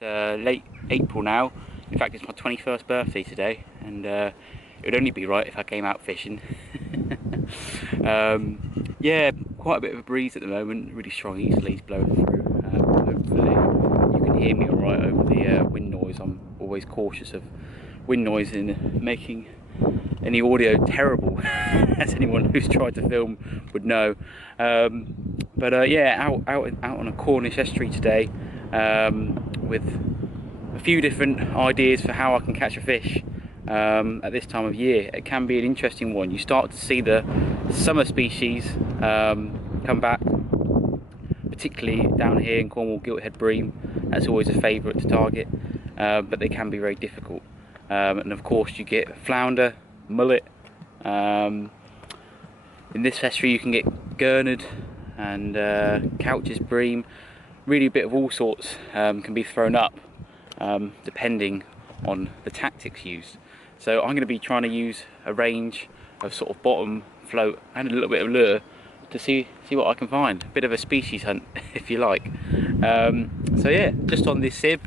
It's late April now. In fact, it's my 21st birthday today, and it would only be right if I came out fishing. Yeah, quite a bit of a breeze at the moment, really strong easterlies blowing through. Hopefully you can hear me alright over the wind noise. I'm always cautious of wind noise in making any audio terrible, as anyone who's tried to film would know. Yeah, out on a Cornish estuary today, with a few different ideas for how I can catch a fish at this time of year. It can be an interesting one. You start to see the summer species come back, particularly down here in Cornwall. Gilthead bream, that's always a favourite to target, but they can be very difficult. And of course you get flounder, mullet. In this estuary you can get gurnard and couch's bream. Really a bit of all sorts can be thrown up depending on the tactics used. So I'm going to be trying to use a range of sort of bottom, float and a little bit of lure to see what I can find. A bit of a species hunt, if you like. So yeah, just on this SIB,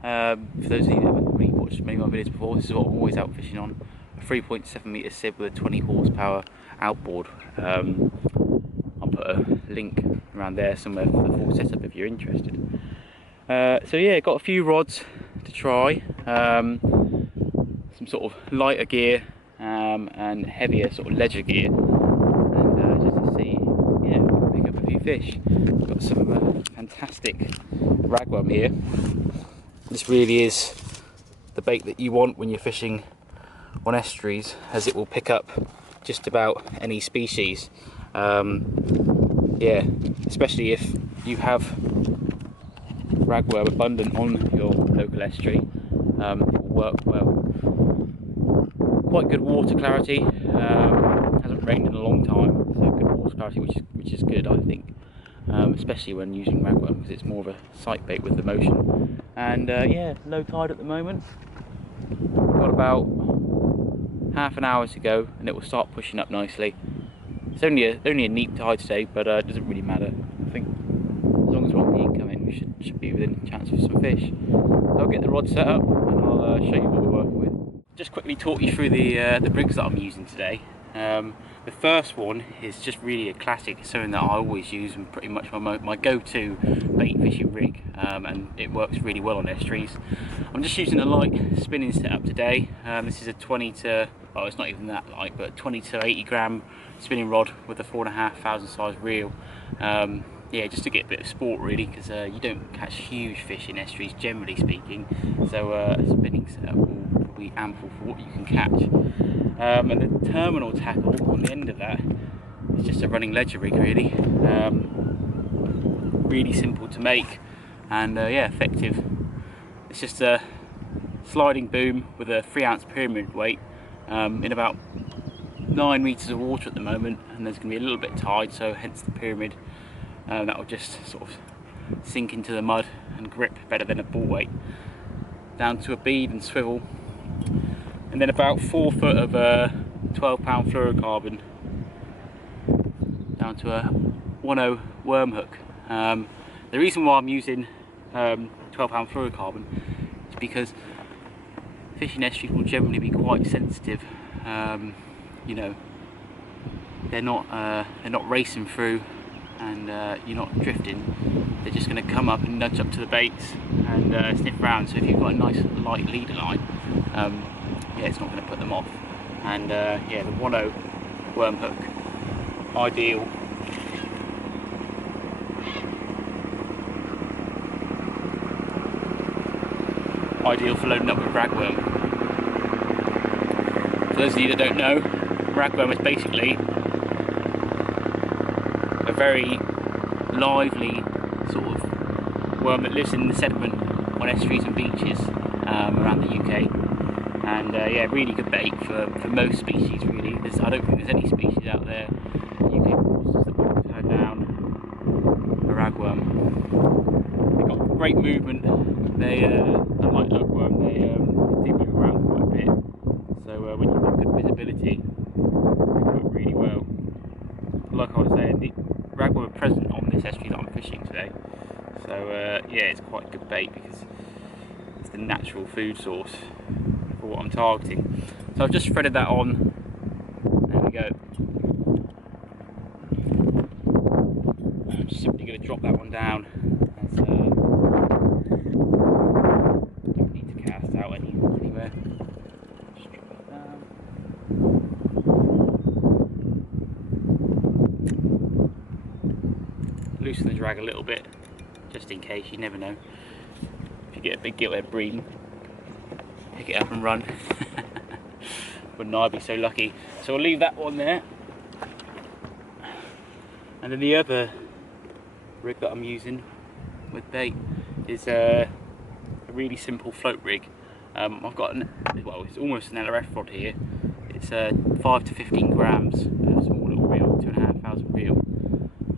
for those of you that haven't really watched many of my videos before, this is what I'm always out fishing on. A 3.7 metre SIB with a 20 horsepower outboard. I'll put a link around there somewhere for the full setup if you're interested. So yeah, got a few rods to try, some sort of lighter gear and heavier sort of ledger gear, and just to see, yeah, pick up a few fish. Got some fantastic ragworm here. This really is the bait that you want when you're fishing on estuaries, as it will pick up just about any species. Yeah, especially if you have ragworm abundant on your local estuary, it will work well. Quite good water clarity. Hasn't rained in a long time, so good water clarity, which is good, I think. Especially when using ragworm, because it's more of a sight bait with the motion. And yeah, low tide at the moment. Got about half an hour to go, and it will start pushing up nicely. It's only a neap tide today, but it doesn't really matter. I think as long as we're on the incoming, we should be within a chance of some fish. So I'll get the rod set up and I'll show you what we're working with. Just quickly talk you through the rigs that I'm using today. The first one is just really a classic. It's something that I always use and pretty much my go-to bait fishing rig, and it works really well on estuaries. I'm just using a light spinning setup today. This is a 20 to, well, it's not even that light, but 20 to 80 gram spinning rod with a 4,500 size reel. Yeah, just to get a bit of sport really, because you don't catch huge fish in estuaries generally speaking, so a spinning setup will be ample for what you can catch. And the terminal tackle on the end of that is just a running ledger rig really. Really simple to make and yeah, effective. It's just a sliding boom with a 3-ounce pyramid weight in about 9 meters of water at the moment, and there's going to be a little bit of tide, so hence the pyramid. That will just sort of sink into the mud and grip better than a bull weight. Down to a bead and swivel, and then about 4 foot of 12-pound fluorocarbon down to a 1/0 worm hook. The reason why I'm using 12-pound fluorocarbon is because fishing estuaries will generally be quite sensitive. You know, they're not racing through, and you're not drifting. They're just going to come up and nudge up to the baits and sniff around. So if you've got a nice light leader line, yeah, it's not going to put them off. And yeah, the 1/0 worm hook, ideal. Ideal for loading up with ragworm. For those of you that don't know, ragworm is basically a very lively sort of worm that lives in the sediment on estuaries and beaches around the UK, and yeah, really good bait for most species really. I don't think there's any species out there in UK waters that will turn down a ragworm. They've got great movement. They unlike lugworm, they do move around quite a bit, so when you've got good visibility, they work really well. Like I was saying, the ragworm are present on this estuary that I'm fishing today, so yeah, it's quite a good bait because it's the natural food source for what I'm targeting. So I've just threaded that on. There we go. I'm just simply going to drop that one down. As, don't need to cast out anywhere. Just drop that down. Loosen the drag a little bit, just in case. You never know. If you get a big gillhead bream, pick it up and run. Wouldn't I be so lucky? So I'll leave that one there. And then the other rig that I'm using with bait is a really simple float rig. I've got well, it's almost an LRF rod here. It's 5 to 15 grams, a small little reel, 2,500 reel,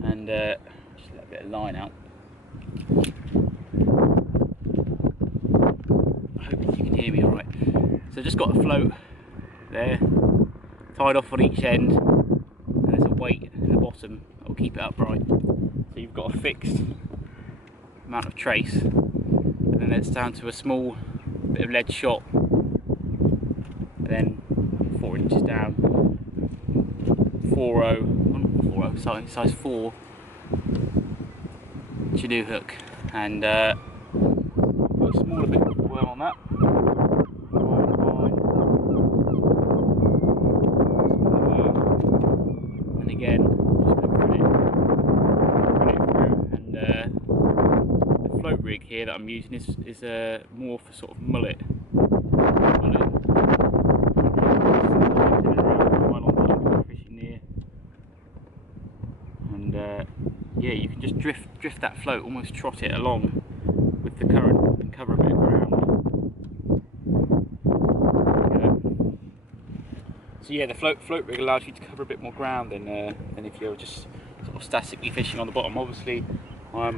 and just let a bit of line out. I hope you can hear me all right. So just got a float there, tied off on each end, and there's a weight in the bottom that will keep it upright. So you've got a fixed amount of trace, and then it's down to a small bit of lead shot, and then 4 inches down, 4.0, size 4 canoe hook, and put a smaller bit of worm on that. And again, just going to run it through, and the float rig here that I'm using is more for sort of mullet. And yeah, you can just drift that float, almost trot it along with the current and cover a bit of ground. So yeah, the float rig allows you to cover a bit more ground than if you're just sort of statically fishing on the bottom. Obviously, I'm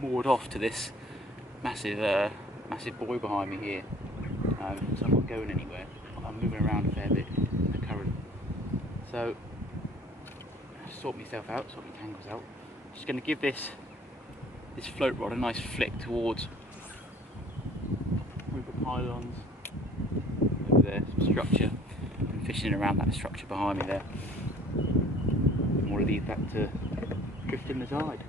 moored off to this massive buoy behind me here, so I'm not going anywhere. I'm moving around a fair bit in the current. So sort myself out, sort my tangles out. Just going to give this float rod a nice flick towards river pylons over there, some structure. I'm fishing around that structure behind me there. More of leave that to drift in the tide.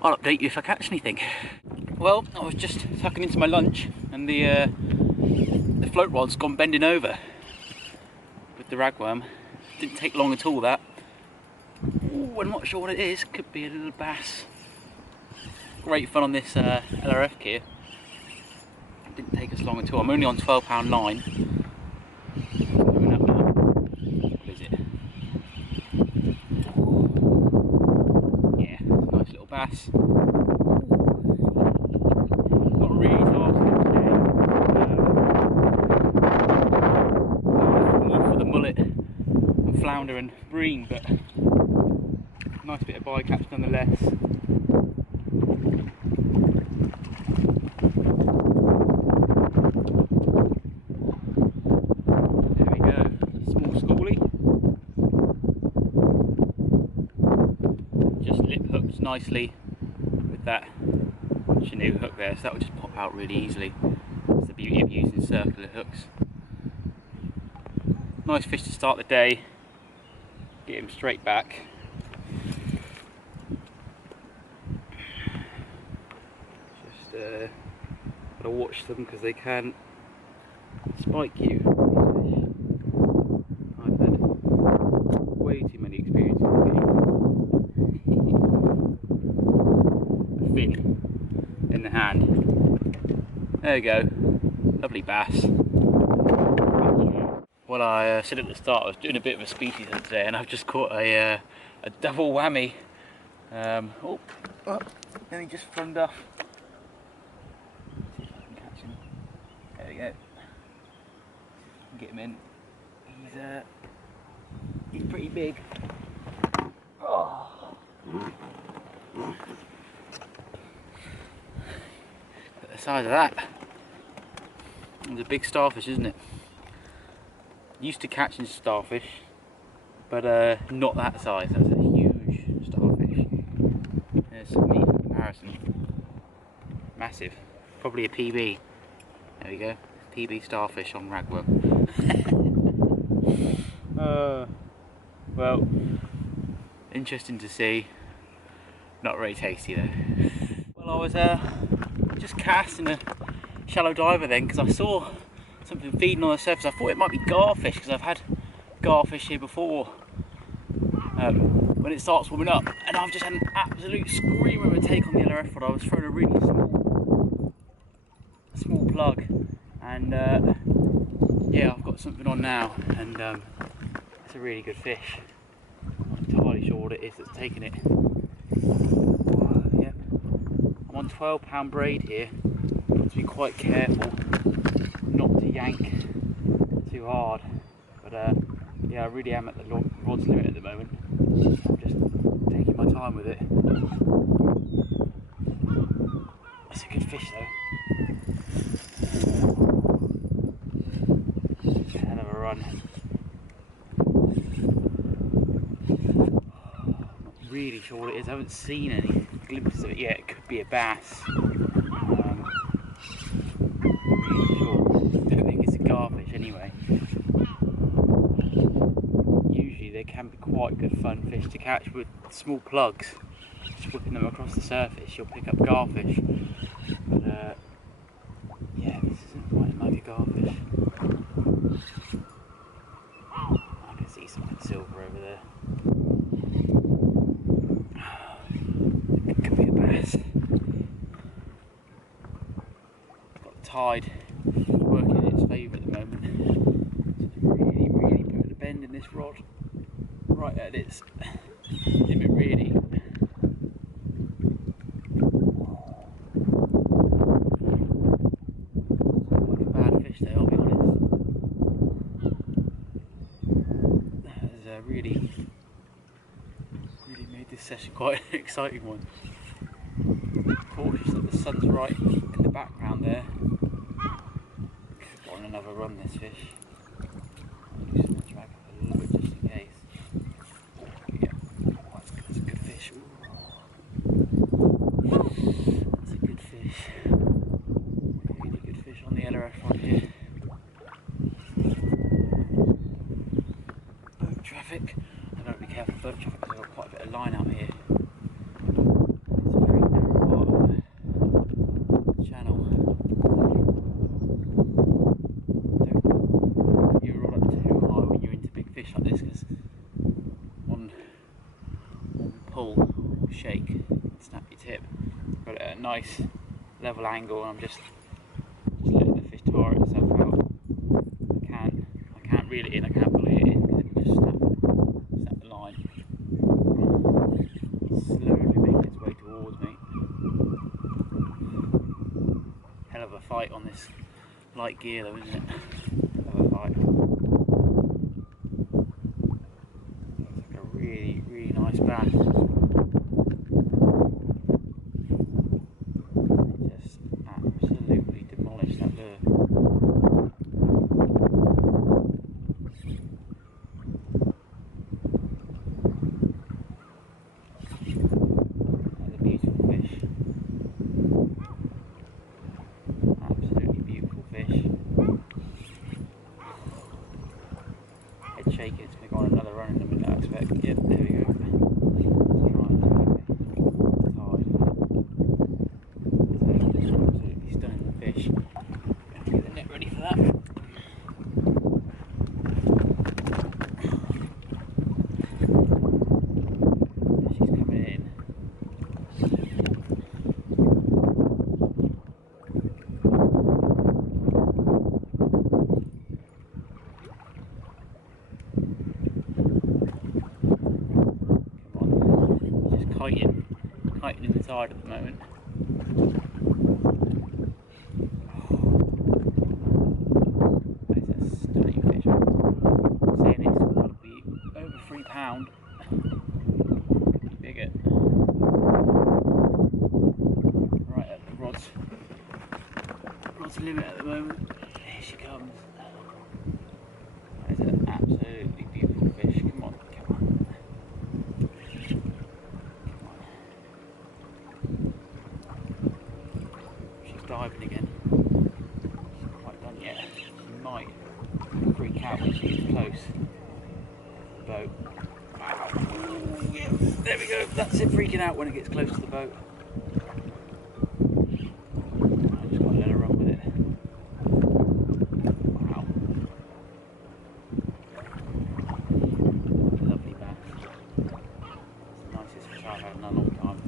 I'll update you if I catch anything. Well, I was just tucking into my lunch, and the float rod's gone bending over with the ragworm. Didn't take long at all, that. Ooh, I'm not sure what it is. Could be a little bass. Great fun on this LRF gear. Didn't take us long at all. I'm only on 12-pound line. Coming up now. What is it? Yeah, nice little bass. Not really tasking today. More for the mullet, flounder and bream, but nice bit of bycatch nonetheless. There we go, small schoolie. Just lip hooked nicely with that canoe hook there, so that will just pop out really easily. That's the beauty of using circular hooks. Nice fish to start the day. Get him straight back. Just gotta watch them because they can spike you. I've had way too many experiences getting a fin in the hand. There we go, lovely bass. Well, I said at the start I was doing a bit of a species hunt today, and I've just caught a double whammy. Then he just flung off. See if I can catch him. There we go. Get him in. He's pretty big. Oh. But the size of that. It's a big starfish, isn't it? Used to catching starfish, but not that size. That's a huge starfish. There's me for comparison. massive. Probably a PB. There we go. PB starfish on ragworm. Well, interesting to see. Not very tasty though. Well, I was just casting a shallow diver then because I saw something feeding on the surface. I thought it might be garfish because I've had garfish here before when it starts warming up, and I've just had an absolute screamer of a take on the LRF rod. I was throwing a really small plug, and yeah, I've got something on now, and it's a really good fish. I'm not entirely sure what it is that's taking it. Yeah, I'm on 12-pound braid here. Got to be quite careful not to yank too hard, but yeah, I really am at the rod's limit at the moment. I'm just taking my time with it. It's a good fish though. Hell of a run. I'm not really sure what it is. I haven't seen any glimpses of it yet. It could be a bass. Really sure. I don't think it's a garfish anyway. Usually they can be quite good fun fish to catch with small plugs. Just whipping them across the surface, you'll pick up garfish. But yeah, this isn't quite like a garfish. I can see something silver over there. It could be a bass. Got the tide working in its favour at the moment. It's really putting a bend in this rod. Right at its limit, really. Like a bad fish there, I'll be honest. That has really made this session quite an exciting one. Cautious that the sun's right in the background there. Could go on another run, this fish. I'm just going to drag up a little bit just in case. Yeah, that's a good fish. Ooh. That's a good fish. Really good fish on the LRF rod here. Boat traffic. I've got to be careful of boat traffic because I've got quite a bit of line out here. It's a very narrow part of the channel. Don't put your rod up too high when you're into big fish like this, because one pull or shake can snap your tip. Got it at a nice level angle, and I'm just letting the fish tire itself out. I can't reel it in, I can't pull it in because it will just snap the line. It's slowly making its way towards me. Hell of a fight on this light gear though, isn't it? Hell of a fight. Looks like a really nice bass. Just absolutely demolished that lure. That's a beautiful fish. Absolutely beautiful fish. Head shaking, it's going to go on another run in a minute, I expect. Yep, there we go. Absolutely stunning fish. Gonna get the net ready for that. She's coming in. Come on. Just kiting in the tide at the moment. That is a stunning fish. I'm saying it's got to be over £3. Could be bigger. Right at the rod's limit at the moment. Here she comes. That is an absolutely beautiful fish. Come on, come on. Come on. boat. Wow. Ooh, yeah. There we go. That's it freaking out when it gets close to the boat. I just got to let her run with it. Wow. Lovely bass. It's the nicest fish I've had in a long time.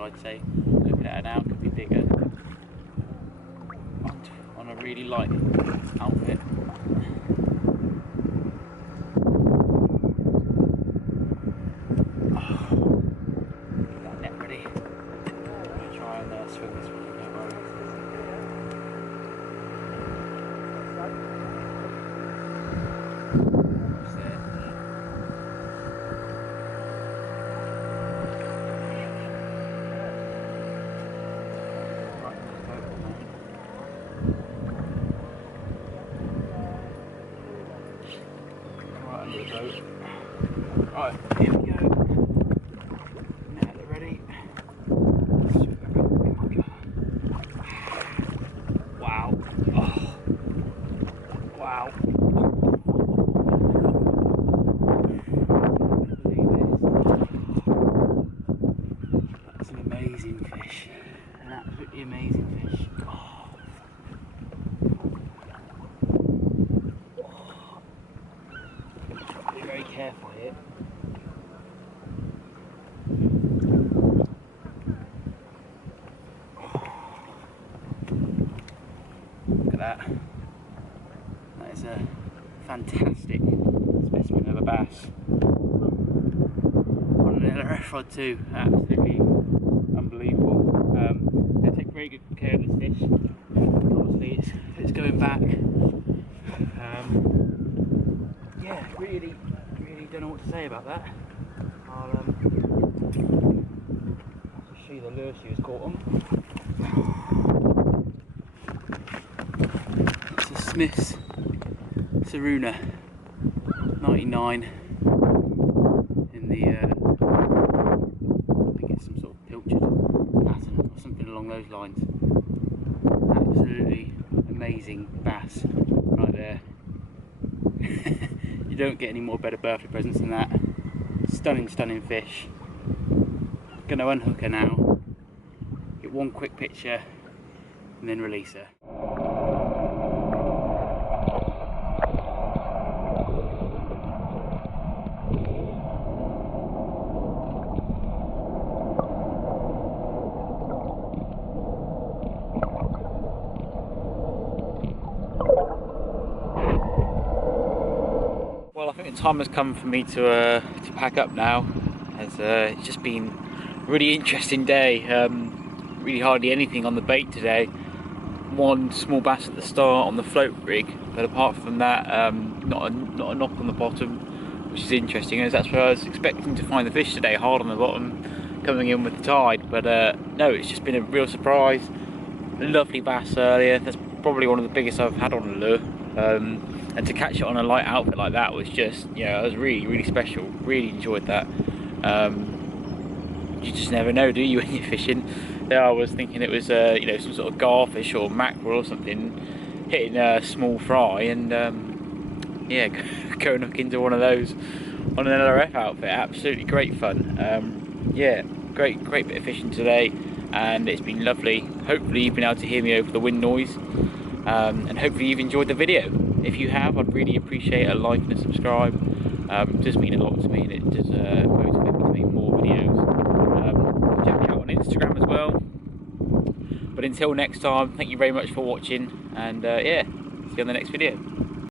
I'd say. Looking at her now, could be bigger. On a really light outfit. Get that net ready. I'll try and swing this one, no worries. Almost there. Right, here we go. Now they're ready. Wow. Oh. Wow. That's an amazing fish. An absolutely amazing fish. Oh. Be very careful here. Look at that. That is a fantastic specimen of a bass. On an LRF rod too. Absolutely unbelievable. They take very good care of this fish. Obviously it's going back. Yeah, really don't know what to say about that. I'll show you the lure she was caught on. It's a Smith's Saruna 99 in the I think it's some sort of pilchard pattern or something along those lines. Absolutely amazing bass right there. You don't get any more better birthday presents than that. Stunning fish. Gonna unhook her now, get one quick picture and then release her. Well, I think the time has come for me to pack up now, as it's just been a really interesting day. Really hardly anything on the bait today. One small bass at the start on the float rig, but apart from that, not a knock on the bottom, which is interesting, as that's where I was expecting to find the fish today, hard on the bottom, coming in with the tide. But no, it's just been a real surprise. A lovely bass earlier. That's probably one of the biggest I've had on a lure. And to catch it on a light outfit like that was just, you know, it was really special. Really enjoyed that. You just never know, do you, when you're fishing? There I was thinking it was, you know, some sort of garfish or mackerel or something hitting a small fry, and yeah, go and hook into one of those on an LRF outfit. Absolutely great fun. Yeah, great bit of fishing today, and it's been lovely. Hopefully you've been able to hear me over the wind noise, and hopefully you've enjoyed the video. If you have, I'd really appreciate a like and a subscribe. It does mean a lot to me, and it does motivate me to make more videos. Check me out on Instagram as well. But until next time, thank you very much for watching, and yeah, see you on the next video.